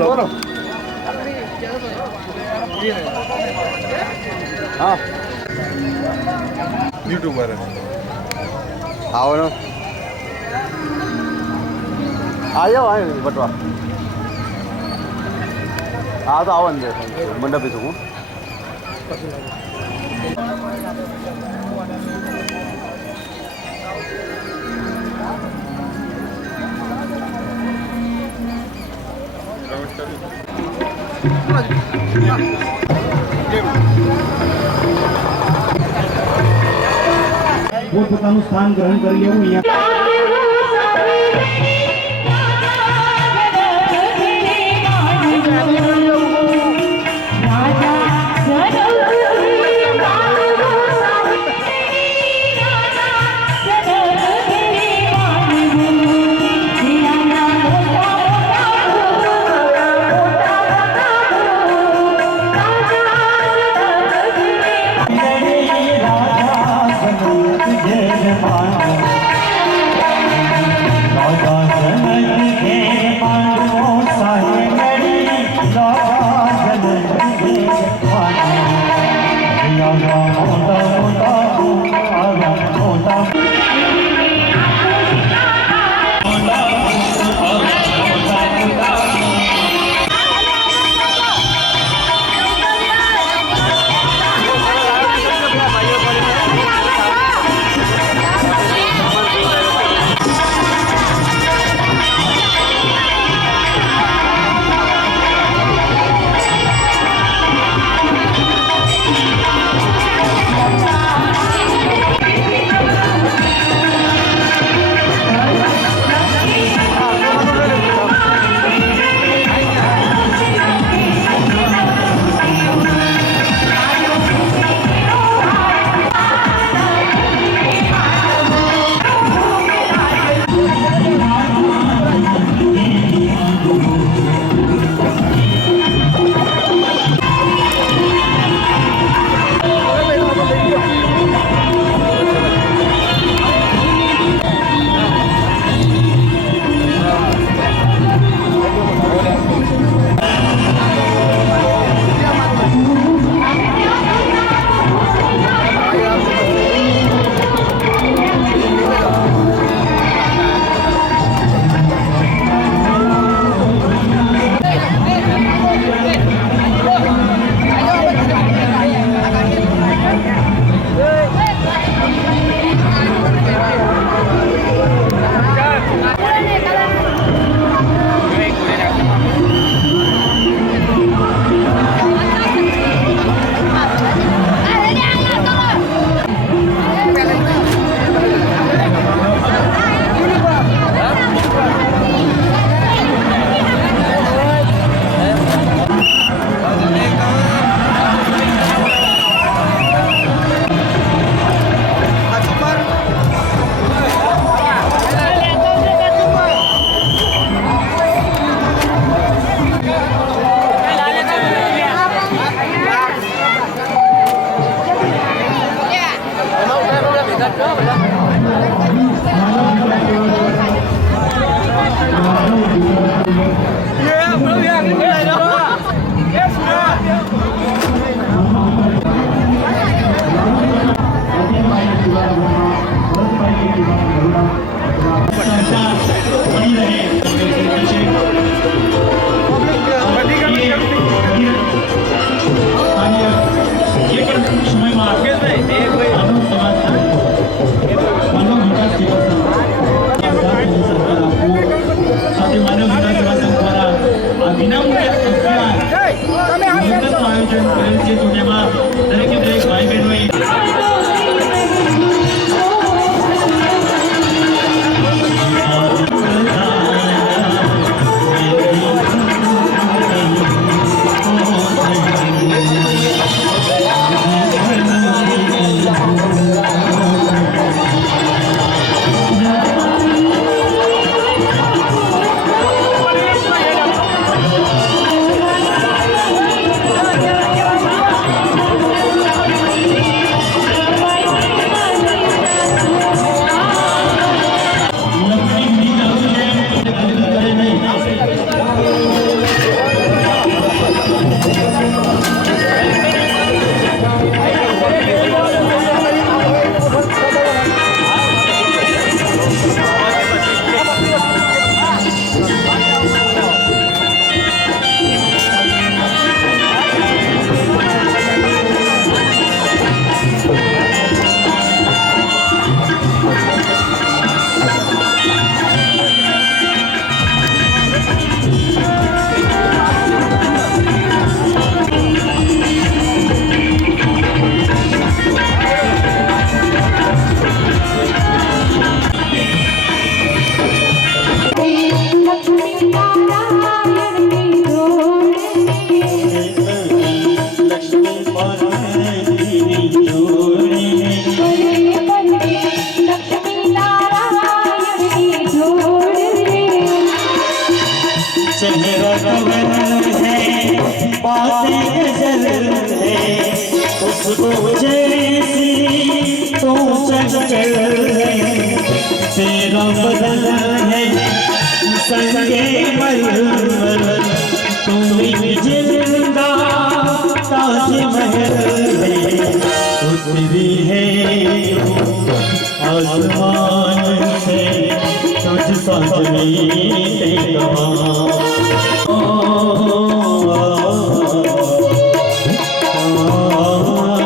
બોલો હા યુટ્યુબર આવો ને આવ્યો બટવા હા તો આવો ને મંડપી છું હું પોતાનું સ્થાન ગ્રહણ કરી લેવું અહીંયા बातें गजल है उसको जैसी तो चंचल है तेरा बदल है संगे मरमर तुम जिंदा ताजमहल है उतरी है आसमान से तुझ सा जमीन कहाँ हमारा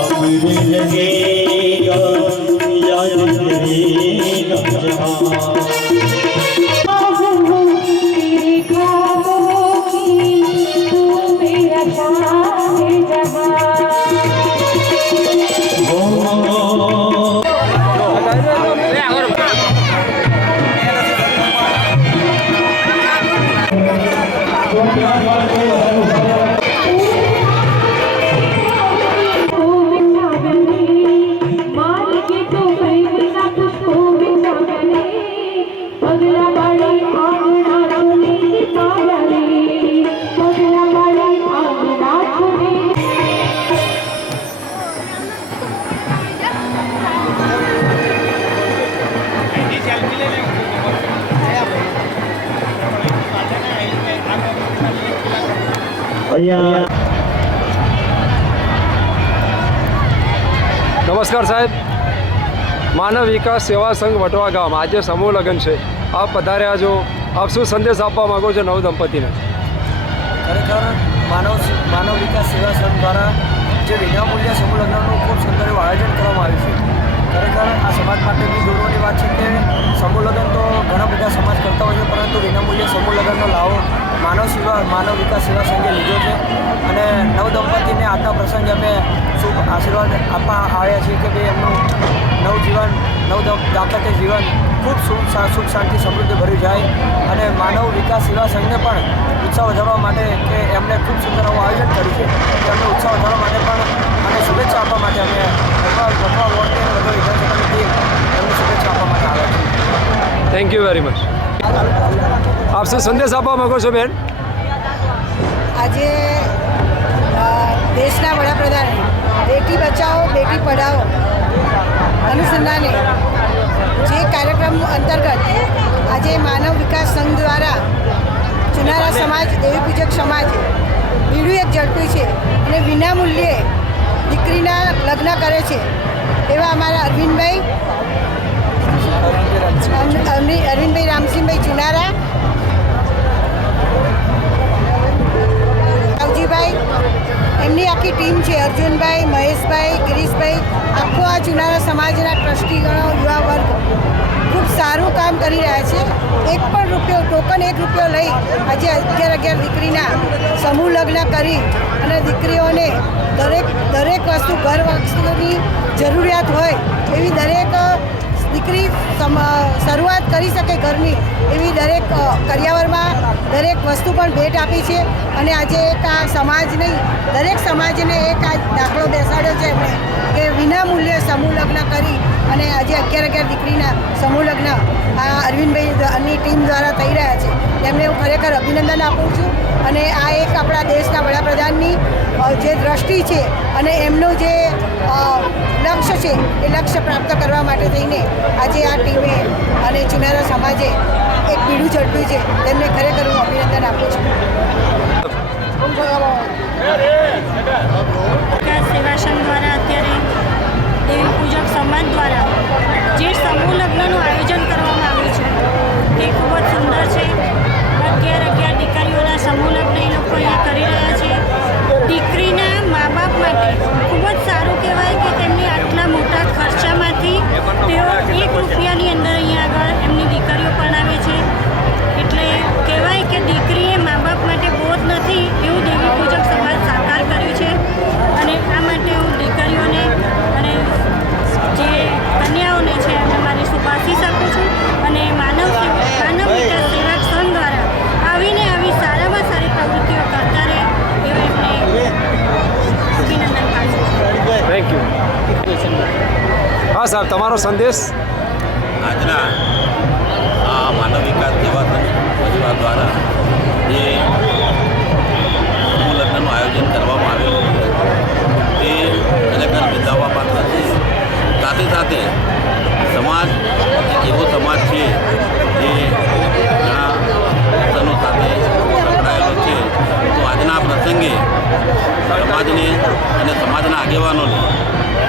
अमर रहेगा याद रहेगा जहाँ तेरे ख्वाबों की तू मेरा शाहे जहां નમસ્કાર સાહેબ, માનવ વિકાસ સેવા સંઘ વટવા ગામ આજે સમૂહ લગ્ન છે. આપ પધાર્યા છો, આપ શું સંદેશ આપવા માગો છો નવ દંપતીને? ખરેખર માનવ વિકાસ સેવા સંઘ દ્વારા જે વિનામૂલ્ય સમૂહ લગ્નનું ખૂબ સુંદર એવું આયોજન કરવામાં આવ્યું છે. ખરેખર આ સમાજ માટે બી ગૌરવની વાત છે કે સમૂહ લગ્ન તો ઘણા બધા સમાજ કરતા હોય છે, પરંતુ વિનામૂલ્ય સમૂહ લગ્નનો લાવો માનવ વિકાસ સેવા સંઘે લીધો છે. અને નવ દંપતીને આજના પ્રસંગે અમે શુભ આશીર્વાદ આપવા આવ્યા છીએ કે ભાઈ એમનું દાંપત્ય જીવન ખૂબ સુખ શાંતિ સમૃદ્ધિ ભર્યું જાય. અને માનવ વિકાસ સેવા સંઘને પણ ઉત્સાહ વધારવા માટે કે એમને ખૂબ સુંદર એવું આયોજન કર્યું છે, એમને ઉત્સાહ વધારવા માટે પણ અને શુભેચ્છા આપવા માટે અમે વટવા વોર્ડની અને વટવા વિધાનસભાની ટીમ એમને શુભેચ્છા આપવા માટે આવ્યા છે. Thank you very much. આપ શું સંદેશ આપવા માગો છો બેન? આજે દેશના વડાપ્રધાને બેટી બચાવો બેટી પઢાઓ અનુસંધાને જે કાર્યક્રમ અંતર્ગત આજે માનવ વિકાસ સંઘ દ્વારા ચુનારા સમાજ દેવી પૂજક સમાજ બીડું એક ઝડપ્યું છે અને વિનામૂલ્યે દીકરીના લગ્ન કરે છે એવા અમારા અરવિંદભાઈ રામસિંહભાઈ ચુનારા, રાવજીભાઈ, એમની આખી ટીમ છે, અર્જુનભાઈ, મહેશભાઈ, ગિરીશભાઈ, આખો આ ચુનારા સમાજના ટ્રસ્ટીગણો યુવા વર્ગ ખૂબ સારું કામ કરી રહ્યા છે. એક પણ રૂપિયો ટોકન 1 રૂપિયો લઈ આજે 11 દીકરીના સમૂહ લગ્ન કરી અને દીકરીઓને દરેક વસ્તુ ઘર વસ્તુની જરૂરિયાત હોય એવી દરેક દીકરી શરૂઆત કરી શકે ઘરની એવી દરેક કરિયાવરમાં દરેક વસ્તુ પણ ભેટ આપી છે. અને આજે એક આ સમાજ નહીં દરેક સમાજને એક આ દાખલો બેસાડ્યો છે એમણે કે વિનામૂલ્યે સમૂહ લગ્ન કરી અને આજે 11 દીકરીના સમૂહ લગ્ન આ અરવિંદભાઈની ટીમ દ્વારા થઈ રહ્યા છે. એમને હું ખરેખર અભિનંદન આપું છું. અને આ એક આપણા દેશના વડાપ્રધાનની જે દ્રષ્ટિ છે અને એમનું જે લક્ષ્ય છે એ લક્ષ્ય પ્રાપ્ત કરવા માટે થઈને આજે આ ટીમે અને ચુનારા સમાજે એક બીડું ઝડપ્યું છે. તેમને ખરેખર હું અભિનંદન આપું છું. વિકાસ સેવા સંઘ દ્વારા અત્યારે દેવી પૂજક સમાજ દ્વારા જે સમૂહ લગ્નનું આયોજન કરવામાં આવ્યું છે તે ખૂબ જ સુંદર છે. 11 દીકરીઓના સમૂહ લગ્ન એ લોકો અહીંયા કરી રહ્યા છે. દીકરીના મા બાપ માટે ખૂબ જ સારું કહેવાય કે તેમની આટલા મોટા ખર્ચામાંથી તેઓ 1 રૂપિયાની અંદર અહીંયા આગળ એમની દીકરીઓ પરણાવે છે. એટલે કહેવાય કે દીકરી એ મા બાપ માટે બોજ નથી એવું દેવી પૂજક સમાજ સાકાર કર્યું છે. અને આ માટે હું દીકરીઓને અને જે કન્યાઓને છે એમને મારી શુભાશીષ આપું છું. અને માનવ વિકાસ સેવા સંઘ દ્વારા આવી સારામાં સારી પ્રવૃત્તિઓ કરતા રહે એવું એમને અભિનંદન પાછું. Thank you. હા સાહેબ, તમારો સંદેશ? આજના આ માનવ વિકાસ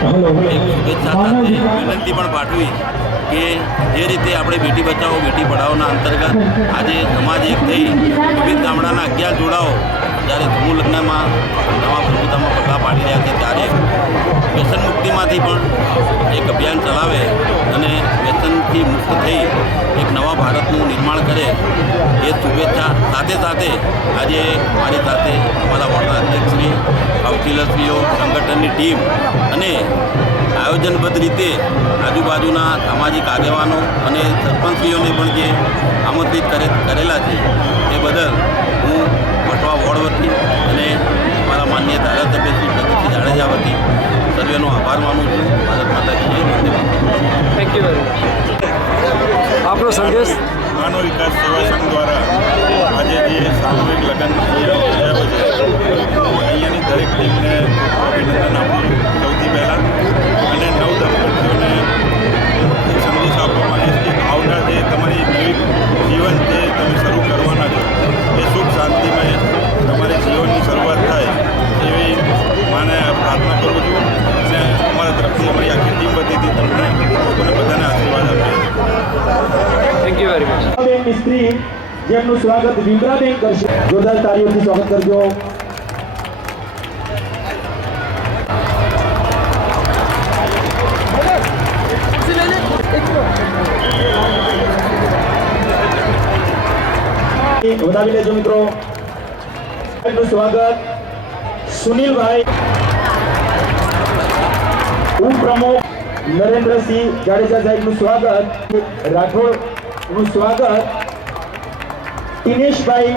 એક શુભેચ્છા સાથે વિનંતી પણ પાઠવી કે જે રીતે આપણે બેટી બચાવો બેટી પઢાઓના અંતર્ગત આજે સમાજ એક થઈ વિવિધ ગામડાના 11 જોડાઓ જ્યારે સમૂહ લગ્નમાં નવા પ્રભુતામાં પગલાં પાડી રહ્યા છે ત્યારે વ્યસન મુક્તિમાંથી પણ એક અભિયાન ચલાવે અને વ્યસનથી મુક્ત થઈ એક નવા ભારતનું નિર્માણ કરે એ શુભેચ્છા સાથે સાથે આજે મારી સાથે અમારા વોર્ડના અધ્યક્ષશ્રી કાઉન્સિલરશ્રીઓ સંગઠનની ટીમ અને આયોજનબદ્ધ રીતે આજુબાજુના સામાજિક આગેવાનો અને સરપંચશ્રીઓને પણ જે આમંત્રિત કરેલા છે એ બદલ હું વટવા વોર્ડ વતી અને મારા માન્ય ધારાસભ્ય શ્રી પ્રદીપસિંહ જાડેજા વતી સર્વેનો આભાર માનું છું. ભારત માતા કી જય. વંદે માતરમ. Thank you very much. આપણો સંદેશ. માનવ વિકાસ સેવા સંઘ દ્વારા આજે જે સામૂહિક લગ્ન યોજાયો છે અહીંયાની દરેક ટીમને અભિનંદન આપું સૌથી પહેલાં અને નવ દંપતીઓને એક સંદેશ આપવા માંગીશ કે આવનાર જે તમારી નવી જીવન જે તમે શરૂ કરવાના છો એ સુખ શાંતિમય તમારી જીવનની શરૂઆત થાય એવી માને પ્રાર્થના કરું છું અને અમારા તરફથી અમારી આખી ટીમ વતીથી તમને લોકોને બધાને આશીર્વાદ આપીએ. Thank you very much. Mistry જેમનું સ્વાગત વિમરાબેન કરશે. જોરદાર તાળીઓથી સ્વાગત કરજો. વધાવી લેજો મિત્રો. નું સ્વાગત સુનિલભાઈ ઉપપ્રમુખ નરેન્દ્રસિંહ જાડેજા સાહેબનું સ્વાગત. રાઠોડનું સ્વાગત દિનેશભાઈ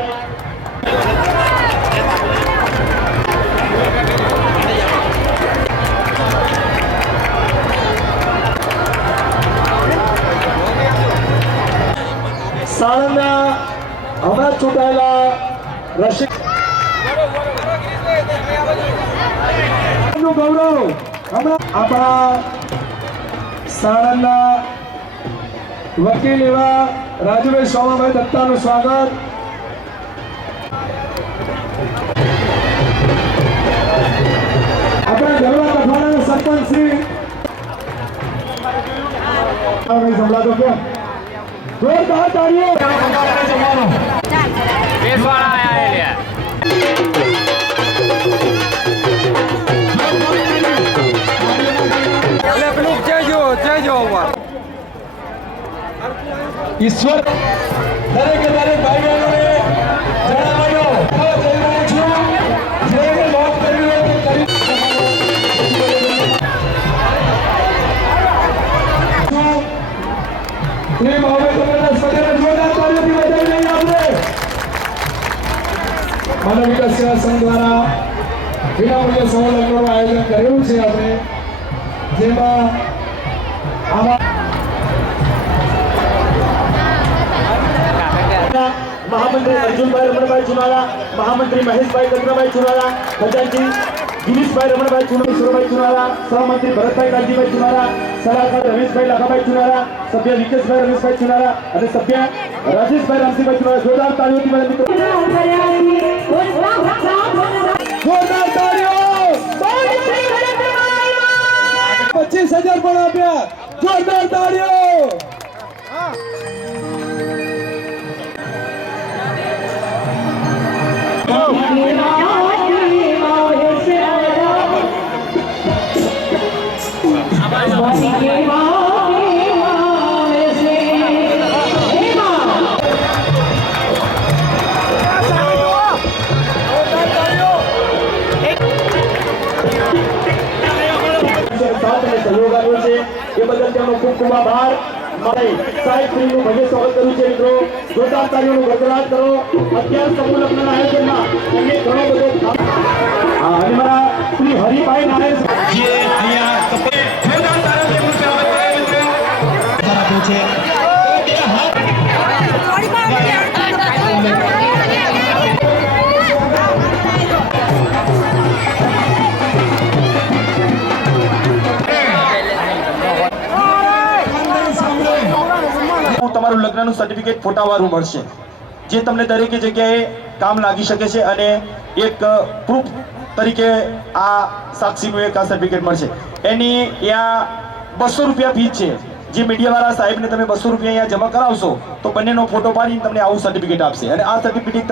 સાણંદના હમણાં ચૂંટાયેલા રશિક ગૌરવ હમણાં આપણા સાણંદના વકીલ એવા રાજુભાઈ સોમાભાઈ દત્તાનું સ્વાગત. આપણા ગરવા કઠવાડાના સરપંચ શ્રી સંભળાતો ક્યાં જોરદાર તાળીઓ. ઈશ્વર દરેકે દરેક ભાઈ બહેનોને જણાવ્યો જઈ રહ્યો છું જેને લોક કર્યું હોય તે કરી શ્રી મહાવીર કમલદાસ પટેલ જોરદાર તાળીઓથી વધાવી લઈએ આપણે. માનવ વિકાસ સેવા સંઘ દ્વારા વિનામૂલ્યે સમૂહ લગ્નનું આયોજન કરેલું છે આપણે જેમાં આમાં મહામંત્રી અર્જુનભાઈ રમણભાઈ ચુનાલા, મહામંત્રી મહેશભાઈ ચંદ્રભાઈ ચુનાલા, ખજાનચી ગિરીશભાઈ રમણભાઈ સુરભાઈ ચુનાલા, સહમંત્રી ભરતભાઈ કાંજીભાઈ ચુનાલા, સલાહકાર રમેશભાઈ લાખાભાઈ ચુનાલા, સભ્ય વિકેશભાઈ રમેશભાઈ ચુનાલા અને સભ્ય રાજેશભાઈ રામસિંહભાઈ ચુનાલા. જોરદાર તાળીઓથી મારા મિત્રો. જોરદાર તાળીઓ. 25,000 પણ આપ્યા. જોરદાર તાળીઓ. સહયોગ આવ્યો છે એ બદલ તેમનો ખૂબ ખૂબ આભાર. મારે સાહેબશ્રીનું ભવ્ય સ્વાગત કર્યું છે મિત્રો. જોરદાર તાળીઓનો ગડગડાટ કરો. અત્યાર સમૂહ લગ્નના આયોજનમાં એમને ઘણો બધો અને મારા શ્રી હરિભાઈ નાયર જે અહીંયા જોરદાર તાળીઓનું સ્વાગત આપ્યું છે. તમારું લગ્નનું સર્ટિફિકેટ ફોટાવાળું મળશે જે તમને દરેક જગ્યાએ કામ લાગી શકે છે અને એક પ્રૂફ તરીકે આ સાક્ષીનું એક આ સર્ટિફિકેટ મળશે. એની અહીંયા 200 રૂપિયા ફી છે. જે મીડિયાવાળા સાહેબને તમે 200 રૂપિયા અહીંયા જમા કરાવશો તો બંનેનો ફોટો પાડીને તમને આવું સર્ટિફિકેટ આપશે. અને આ સર્ટિફિકેટ